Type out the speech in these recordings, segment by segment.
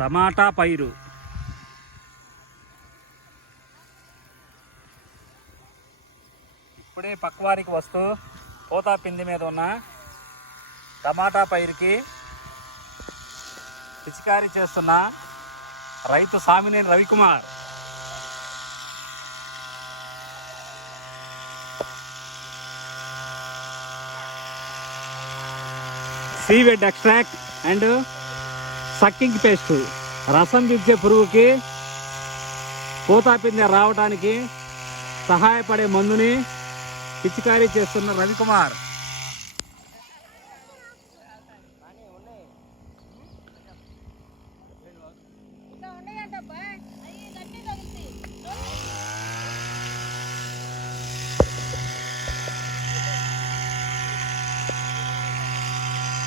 టమాటా పైరు. ఇప్పుడే పక్వారికి వస్తూ పోతా పిండి మీద ఉన్న టమాటా పైరుకి పిచికారీ చేస్తున్న రైతు Samineni Ravikumar. Seaweed extract and sucking pest, రసం పీల్చే పురుగుకి పోతా పిందె రావడానికి సహాయపడే మందుని పిచికారీ చేస్తున్న రవికుమార్.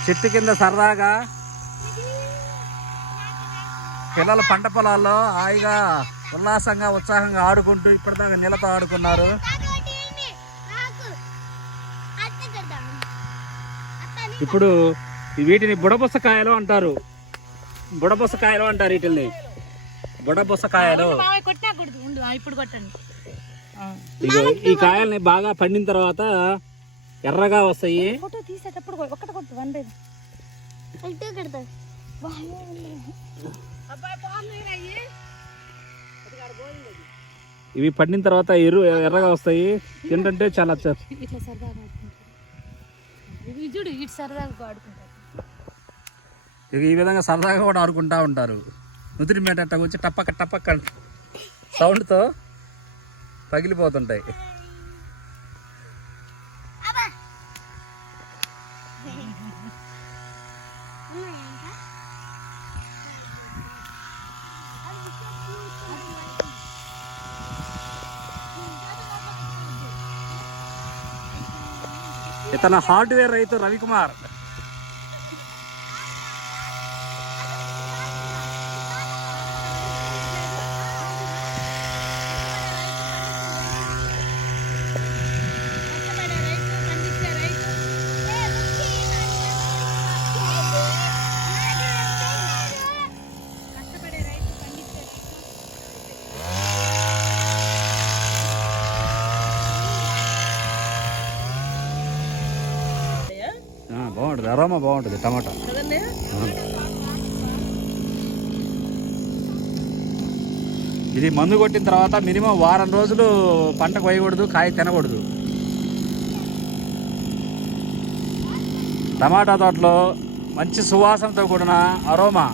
చెట్టు కింద సరదాగా పిల్లలు పంట పొలాల్లో హాయిగా ఉల్లాసంగా ఉత్సాహంగా ఆడుకుంటూ ఇప్పటిదాకా నీళ్ళతో ఆడుకున్నారు. ఇప్పుడు వీటిని బుడబుసకాయలు అంటారు. బుడబుసకాయలు అంటారు వీటిని, బుడబుసకాయలు. ఈ కాయల్ని బాగా పండిన తర్వాత ఎర్రగా వస్తాయి. ఇవి పండిన తర్వాత ఎర్రగా వస్తాయి. ఏంటంటే చాలా ఈ విధంగా సరదాగా కూడా ఆడుకుంటా ఉంటారు. నుదిరి మీద వచ్చి టప్పక్క టప్పక్క సౌండ్తో పగిలిపోతుంటాయి. ఇతను హార్డ్వేర్ రైతు రవికుమార్. బాగుంటుంది, అరోమా బాగుంటుంది టమాటా. ఇది మందు కొట్టిన తర్వాత మినిమం వారం రోజులు పంట కోయకూడదు, కాయ తినకూడదు. టమాటా తోటలో మంచి సువాసనతో కూడిన అరోమా